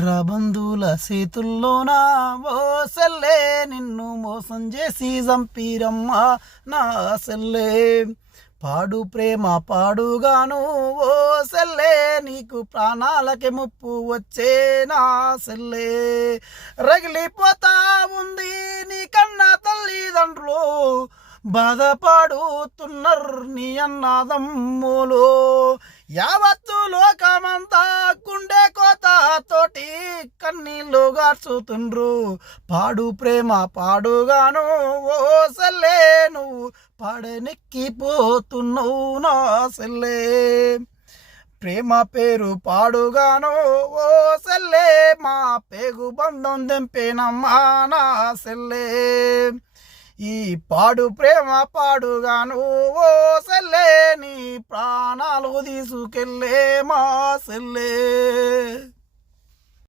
రబంధుల చేతుల్లోనా ఓ సెల్లే నిన్ను మోసం చేసి చంపిరమ్మా నా సెల్లే పాడు ప్రేమ పాడుగాను ఓ సెల్లే నీకు ప్రాణాలకి ముప్పు వచ్చే నా సెల్లే రగిలిపోతా ఉంది నీ కన్నా తల్లిదండ్రులు బాధపడుతున్నారు నీ అన్నదమ్ములు యావత్తు లోకమంతా గుండె కోత తోటి కన్నీళ్ళు గార్చుతుండ్రు పాడు ప్రేమ పాడుగాను ఓ సెల్లే నువ్వు పాడనెక్కిపోతున్నావు నా సెల్లే ప్రేమ పేరు పాడుగాను ఓ సెల్లే మా పేగు బంధం దెంపేనమ్మా నా సెల్లే ఈ పాడు ప్రేమ పాడుగాను ఓ సెల్లే నీ ప్రాణాలు తీసుకెళ్ళే మా సెల్లే